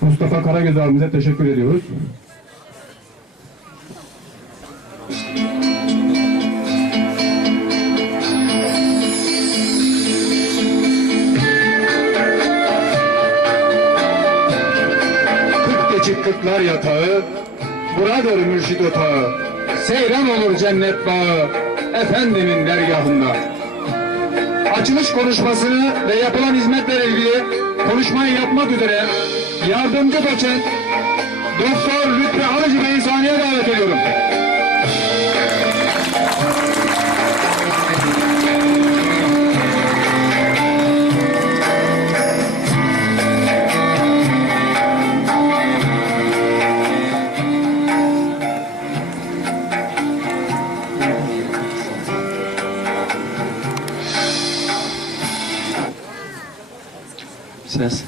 Mustafa Karagöz abimize teşekkür ediyoruz. Kırklar yatağı, buradır mürşid otağı. Seyran olur cennet bağı, Efendimin dergahında. Açılış konuşmasını ve yapılan hizmetlerle ilgili konuşmayı yapmak üzere yardımcı doçent Doktor Lütfi Alıcı Bey'i sahneye davet ediyorum. Ses.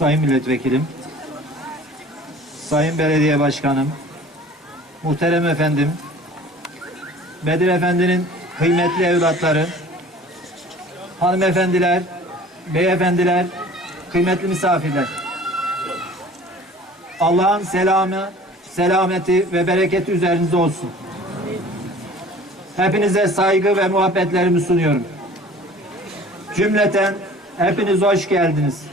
Sayın Milletvekilim, Sayın Belediye Başkanım, Muhterem Efendim, Bedir Efendi'nin kıymetli evlatları, hanımefendiler, beyefendiler, kıymetli misafirler. Allah'ın selamı, selameti ve bereketi üzerinize olsun. Hepinize saygı ve muhabbetlerimi sunuyorum. Cümleten hepiniz hoş geldiniz.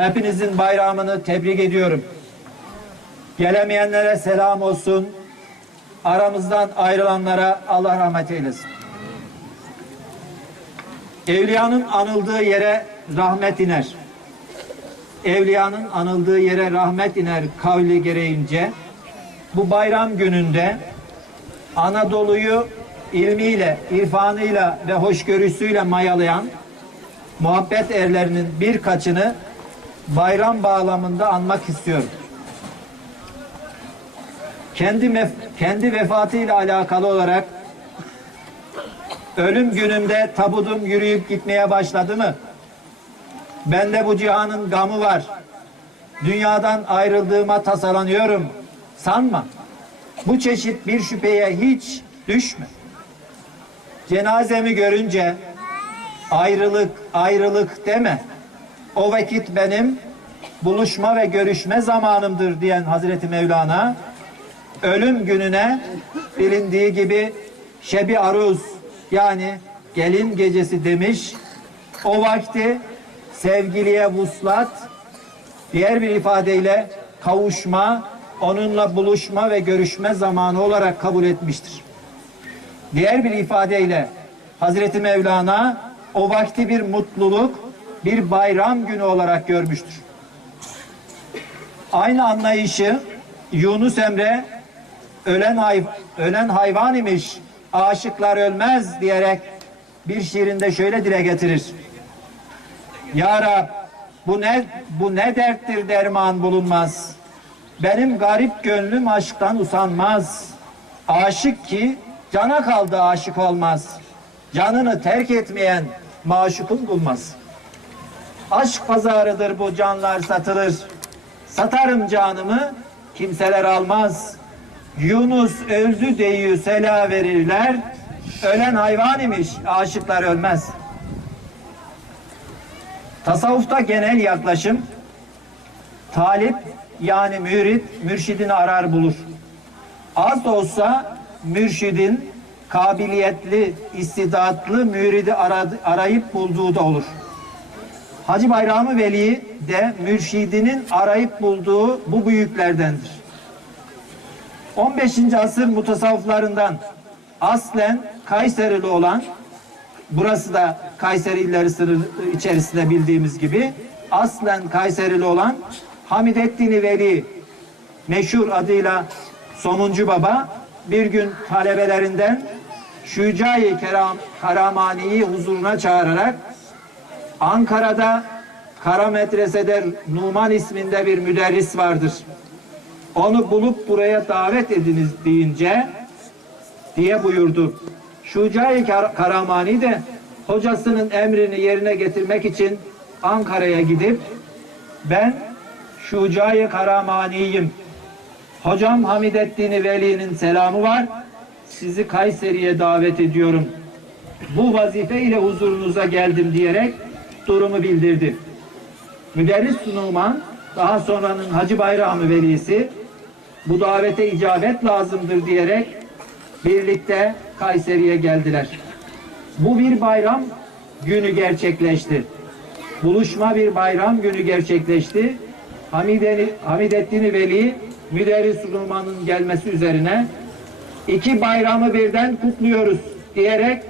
Hepinizin bayramını tebrik ediyorum. Gelemeyenlere selam olsun. Aramızdan ayrılanlara Allah rahmet eylesin. Evliyanın anıldığı yere rahmet iner. Evliyanın anıldığı yere rahmet iner kavli gereğince bu bayram gününde Anadolu'yu ilmiyle, irfanıyla ve hoşgörüsüyle mayalayan muhabbet erlerinin birkaçını bayram bağlamında anmak istiyorum. Kendi kendi vefatıyla alakalı olarak ölüm günümde tabudum yürüyüp gitmeye başladı mı? Bende bu cihanın gamı var. Dünyadan ayrıldığıma tasalanıyorum. Sanma. Bu çeşit bir şüpheye hiç düşme. Cenazemi görünce ayrılık ayrılık deme. O vakit benim buluşma ve görüşme zamanımdır diyen Hazreti Mevlana ölüm gününe bilindiği gibi şebi aruz yani gelin gecesi demiş. O vakti sevgiliye vuslat diğer bir ifadeyle kavuşma, onunla buluşma ve görüşme zamanı olarak kabul etmiştir. Diğer bir ifadeyle Hazreti Mevlana o vakti bir mutluluk, bir bayram günü olarak görmüştür. Aynı anlayışı Yunus Emre ölen, hay ölen hayvan imiş, aşıklar ölmez diyerek bir şiirinde şöyle dile getirir. Ya Rab bu ne bu ne derttir derman bulunmaz. Benim garip gönlüm aşktan usanmaz. Aşık ki cana kaldı aşık olmaz. Canını terk etmeyen maşukun bulmaz. Aşk pazarıdır bu canlar satılır. Satarım canımı kimseler almaz. Yunus öldü deyü sela verirler. Ölen hayvan imiş aşıklar ölmez. Tasavvufta genel yaklaşım talip yani mürit mürşidini arar bulur. Az olsa mürşidin kabiliyetli, istidatlı müridi arayıp bulduğu da olur. Hacı Bayramı Veli de mürşidinin arayıp bulduğu bu büyüklerdendir. 15. asır mutasavvıflarından aslen Kayserili olan Burası da Kayseri illeri sınırı içerisinde bildiğimiz gibi aslen Kayserili olan Hamidettin Veli meşhur adıyla Somuncu Baba bir gün talebelerinden Şucai Keram, Karamani'yi huzuruna çağırarak Ankara'da Kara Medrese'de Numan isminde bir müderris vardır. Onu bulup buraya davet ediniz deyince diye buyurdu. Şucai Kar- Karamani de hocasının emrini yerine getirmek için Ankara'ya gidip ben Şucai Karamani'yim. Hocam Hamidettin Veli'nin selamı var. Sizi Kayseri'ye davet ediyorum bu vazife ile huzurunuza geldim diyerek durumu bildirdi. Müderris Numan daha sonranın Hacı Bayramı velisi bu davete icabet lazımdır diyerek birlikte Kayseri'ye geldiler. Bu bir bayram günü gerçekleşti. Buluşma bir bayram günü gerçekleşti. Hamideni, Veli Müderris Numan'ın gelmesi üzerine iki bayramı birden kutluyoruz diyerek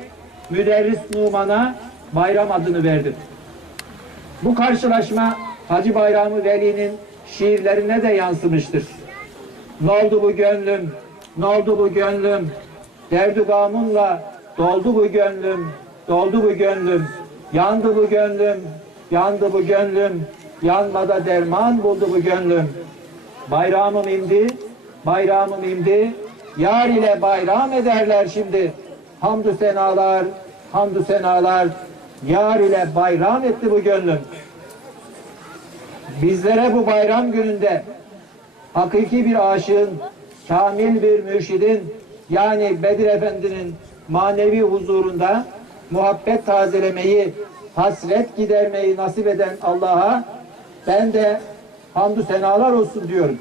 Müderris Numan'a bayram adını verdi. Bu karşılaşma Hacı Bayramı Veli'nin şiirlerine de yansımıştır. Ne oldu bu gönlüm, ne oldu bu gönlüm, derdu gamınla doldu bu gönlüm, doldu bu gönlüm, yandı bu gönlüm, yandı bu gönlüm, yanmada derman buldu bu gönlüm. Bayramım indi, bayramım indi, yar ile bayram ederler şimdi. Hamdü senalar, hamdü senalar, yar ile bayram etti bu gönlüm. Bizlere bu bayram gününde hakiki bir aşığın, kamil bir mürşidin yani Bedir Efendi'nin manevi huzurunda muhabbet tazelemeyi, hasret gidermeyi nasip eden Allah'a ben de hamdü senalar olsun diyorum.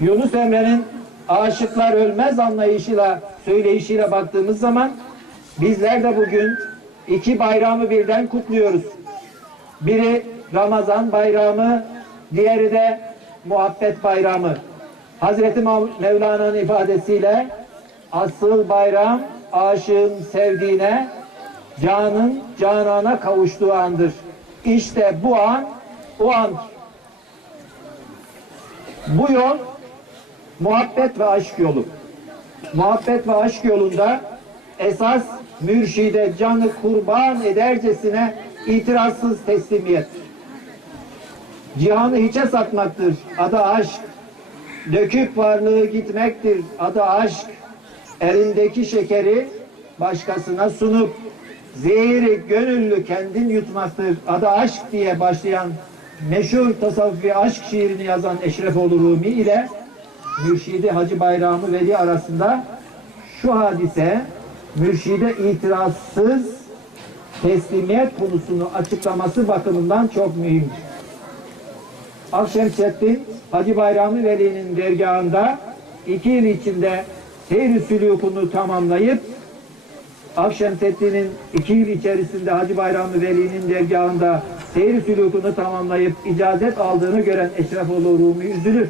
Yunus Emre'nin aşıklar ölmez anlayışıyla, söyleyişiyle baktığımız zaman bizler de bugün iki bayramı birden kutluyoruz. Biri Ramazan bayramı, diğeri de muhabbet bayramı. Hazreti Mevlana'nın ifadesiyle asıl bayram aşığın sevdiğine, canın canana kavuştuğu andır. İşte bu an o an. Bu yol muhabbet ve aşk yolu. Muhabbet ve aşk yolunda esas mürşide canı kurban edercesine itirazsız teslimiyet. Cihanı hiçe satmaktır. Adı aşk. Döküp varlığı gitmektir. Adı aşk. Elindeki şekeri başkasına sunup zehiri gönüllü kendin yutmaktır. Adı aşk diye başlayan meşhur tasavvufi aşk şiirini yazan Eşrefoğlu Rumi ile Mürşidi Hacı Bayramı Veli arasında şu hadise mürşide itirazsız teslimiyet konusunu açıklaması bakımından çok mühimdir. Akşemseddin Hacı Bayramı Veli'nin dergahında iki yıl içinde seyr-i sülûkunu tamamlayıp Akşemseddin'in iki yıl içerisinde Hacı Bayramı Veli'nin dergahında seyr-i sülûkunu tamamlayıp icazet aldığını gören Eşrefoğlu Rumi üzülür.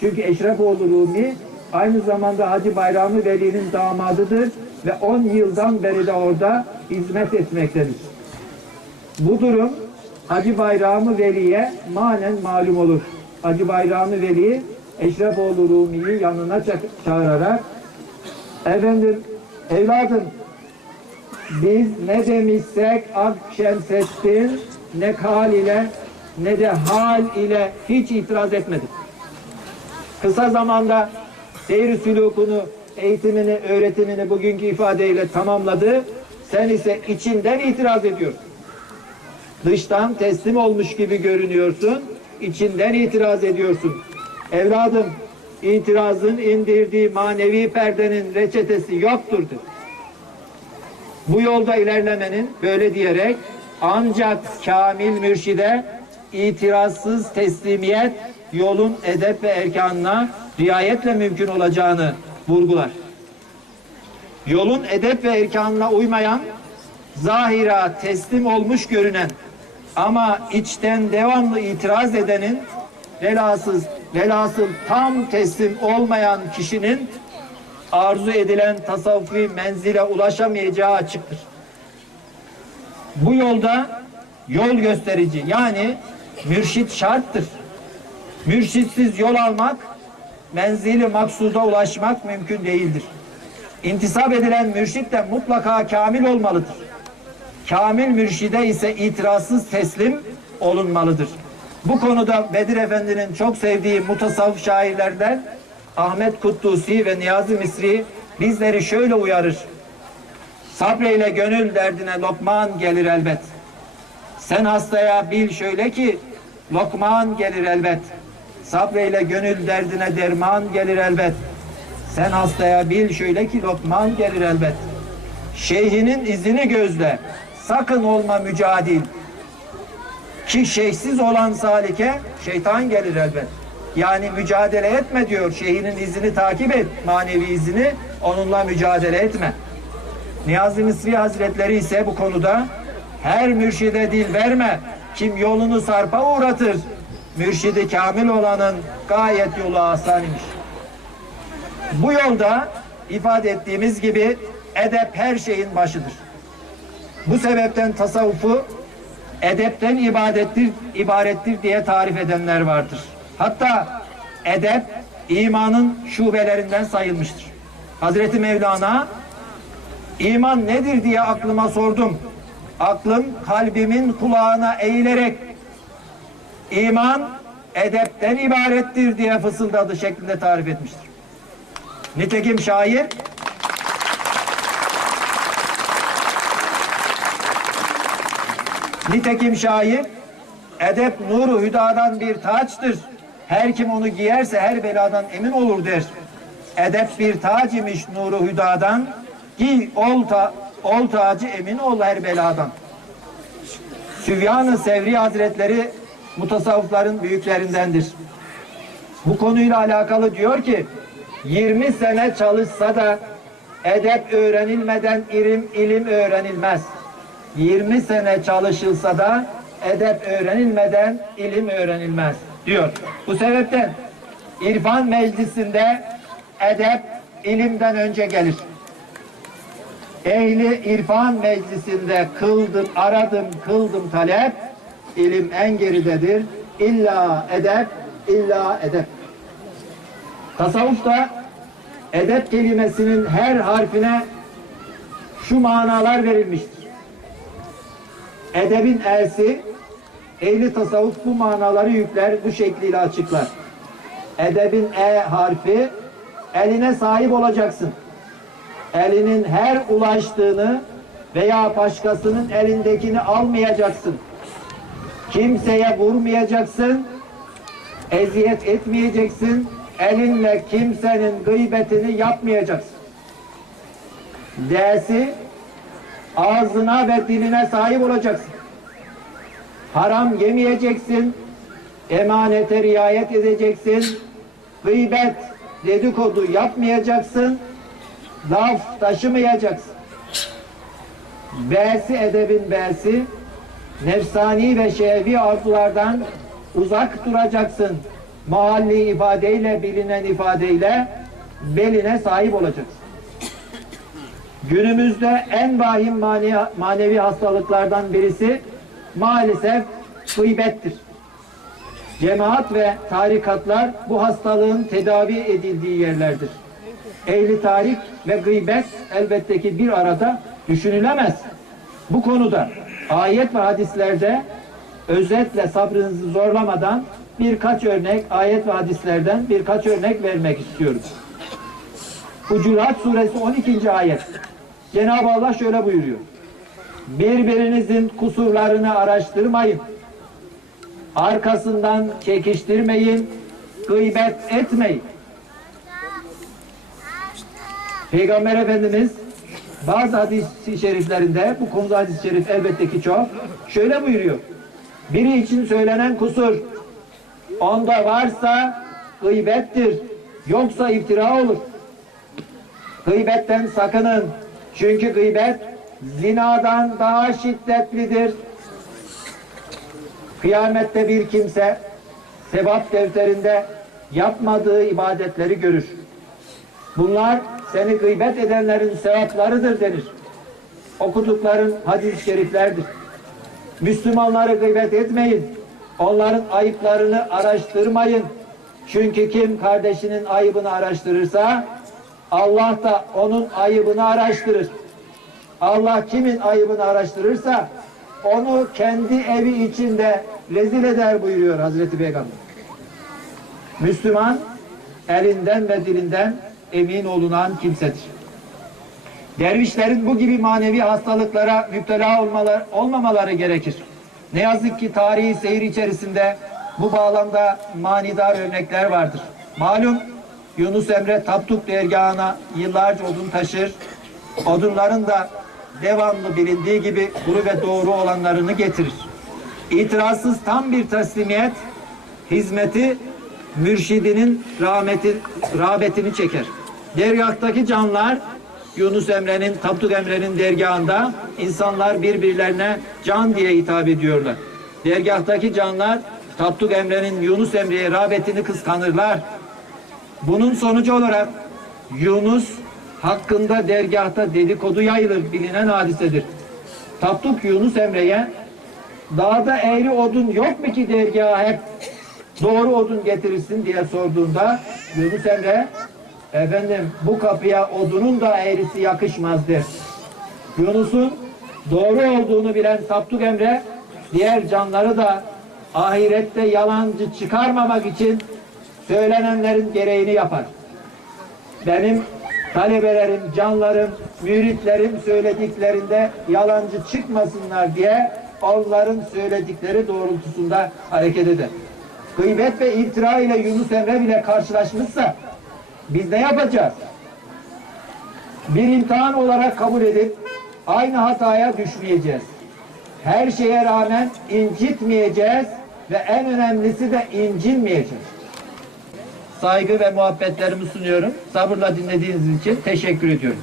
Çünkü Eşrefoğlu Rumi aynı zamanda Hacı Bayramı Veli'nin damadıdır ve 10 yıldan beri de orada hizmet etmektedir. Bu durum Hacı Bayramı Veli'ye manen malum olur. Hacı Bayramı Veli Eşrefoğlu Rumi'yi yanına ça- çağırarak efendim evladım biz ne demişsek Akşemseddin ne kal ile ne de hal ile hiç itiraz etmedi. Kısa zamanda seyir sülukunu, eğitimini, öğretimini bugünkü ifadeyle tamamladı. Sen ise içinden itiraz ediyorsun. Dıştan teslim olmuş gibi görünüyorsun, içinden itiraz ediyorsun. Evladım, itirazın indirdiği manevi perdenin reçetesi yoktur. Bu yolda ilerlemenin böyle diyerek ancak kamil mürşide itirazsız teslimiyet yolun edep ve erkanına riayetle mümkün olacağını vurgular. Yolun edep ve erkanına uymayan, zahira teslim olmuş görünen ama içten devamlı itiraz edenin velasız, velasıl tam teslim olmayan kişinin arzu edilen tasavvufi menzile ulaşamayacağı açıktır. Bu yolda yol gösterici yani mürşit şarttır. Mürşitsiz yol almak, menzili maksuda ulaşmak mümkün değildir. İntisap edilen mürşit de mutlaka kamil olmalıdır. Kamil mürşide ise itirazsız teslim olunmalıdır. Bu konuda Bedir Efendi'nin çok sevdiği mutasavvıf şairlerden Ahmet Kutlusi ve Niyazi Misri bizleri şöyle uyarır. Sabreyle gönül derdine lokman gelir elbet. Sen hastaya bil şöyle ki lokman gelir elbet. Sabreyle gönül derdine derman gelir elbet. Sen hastaya bil şöyle ki lokman gelir elbet. Şeyhinin izini gözle. Sakın olma mücadil. Ki şeyhsiz olan salike şeytan gelir elbet. Yani mücadele etme diyor. Şeyhinin izini takip et. Manevi izini. Onunla mücadele etme. Niyazi Mısri Hazretleri ise bu konuda her mürşide dil verme. Kim yolunu sarpa uğratır. Mürşidi kamil olanın gayet yolu asan imiş. Bu yolda ifade ettiğimiz gibi edep her şeyin başıdır. Bu sebepten tasavvufu edepten ibadettir, ibarettir diye tarif edenler vardır. Hatta edep imanın şubelerinden sayılmıştır. Hazreti Mevlana iman nedir diye aklıma sordum. Aklım kalbimin kulağına eğilerek iman edepten ibarettir diye fısıldadı şeklinde tarif etmiştir. Nitekim şair Nitekim şair edep nuru hüdadan bir taçtır. Her kim onu giyerse her beladan emin olur der. Edep bir tac imiş nuru hüdadan. Giy ol, ta, ol tacı emin ol her beladan. Sübyan-ı Sevri Hazretleri mutasavvıfların büyüklerindendir. Bu konuyla alakalı diyor ki 20 sene çalışsa da edep öğrenilmeden ilim, ilim öğrenilmez. 20 sene çalışılsa da edep öğrenilmeden ilim öğrenilmez diyor. Bu sebepten irfan meclisinde edep ilimden önce gelir. Ehli irfan meclisinde kıldım, aradım, kıldım talep, ilim en geridedir. İlla edep, illa edep. Tasavvufta edep kelimesinin her harfine şu manalar verilmiştir. Edebin elsi, ehli tasavvuf bu manaları yükler, bu şekliyle açıklar. Edebin e harfi, eline sahip olacaksın. Elinin her ulaştığını veya başkasının elindekini almayacaksın. Kimseye vurmayacaksın, eziyet etmeyeceksin, elinle kimsenin gıybetini yapmayacaksın. D'si ağzına ve diline sahip olacaksın. Haram yemeyeceksin, emanete riayet edeceksin, gıybet, dedikodu yapmayacaksın, laf taşımayacaksın. B'si edebin B'si, nefsani ve şehvi arzulardan uzak duracaksın. Mahalli ifadeyle, bilinen ifadeyle beline sahip olacaksın. Günümüzde en vahim mane- manevi hastalıklardan birisi maalesef gıybettir. Cemaat ve tarikatlar bu hastalığın tedavi edildiği yerlerdir. Ehli tarik ve gıybet elbette ki bir arada düşünülemez. Bu konuda ayet ve hadislerde özetle sabrınızı zorlamadan birkaç örnek ayet ve hadislerden birkaç örnek vermek istiyorum. Hucurat suresi 12. ayet. Cenab-ı Allah şöyle buyuruyor. Birbirinizin kusurlarını araştırmayın. Arkasından çekiştirmeyin. Gıybet etmeyin. Peygamber Efendimiz bazı hadis-i şeriflerinde bu konuda hadis-i şerif elbette ki çok şöyle buyuruyor. Biri için söylenen kusur onda varsa gıybettir. Yoksa iftira olur. Gıybetten sakının. Çünkü gıybet zinadan daha şiddetlidir. Kıyamette bir kimse sevap defterinde yapmadığı ibadetleri görür. Bunlar seni gıybet edenlerin sevaplarıdır denir. Okudukların hadis-i şeriflerdir. Müslümanları gıybet etmeyin. Onların ayıplarını araştırmayın. Çünkü kim kardeşinin ayıbını araştırırsa Allah da onun ayıbını araştırır. Allah kimin ayıbını araştırırsa onu kendi evi içinde rezil eder buyuruyor Hazreti Peygamber. Müslüman elinden ve dilinden emin olunan kimsedir. Dervişlerin bu gibi manevi hastalıklara müptela olmaları, olmamaları gerekir. Ne yazık ki tarihi seyir içerisinde bu bağlamda manidar örnekler vardır. Malum Yunus Emre Tapduk dergahına yıllarca odun taşır. Odunların da devamlı bilindiği gibi kuru ve doğru olanlarını getirir. İtirazsız tam bir teslimiyet hizmeti mürşidinin rahmeti, rağbetini çeker. Dergahtaki canlar Yunus Emre'nin, Tapduk Emre'nin dergahında insanlar birbirlerine can diye hitap ediyorlar. Dergahtaki canlar Tapduk Emre'nin Yunus Emre'ye rağbetini kıskanırlar. Bunun sonucu olarak Yunus hakkında dergahta dedikodu yayılır bilinen hadisedir. Tapduk Yunus Emre'ye dağda eğri odun yok mu ki dergaha hep doğru odun getirirsin diye sorduğunda Yunus Emre efendim bu kapıya odunun da eğrisi yakışmaz der. Yunus'un doğru olduğunu bilen Tapduk Emre diğer canları da ahirette yalancı çıkarmamak için söylenenlerin gereğini yapar. Benim talebelerim, canlarım, müritlerim söylediklerinde yalancı çıkmasınlar diye onların söyledikleri doğrultusunda hareket eder. Gıybet ve iftira ile Yunus Emre bile karşılaşmışsa biz ne yapacağız? Bir imtihan olarak kabul edip aynı hataya düşmeyeceğiz. Her şeye rağmen incitmeyeceğiz ve en önemlisi de incinmeyeceğiz saygı ve muhabbetlerimi sunuyorum. Sabırla dinlediğiniz için teşekkür ediyorum.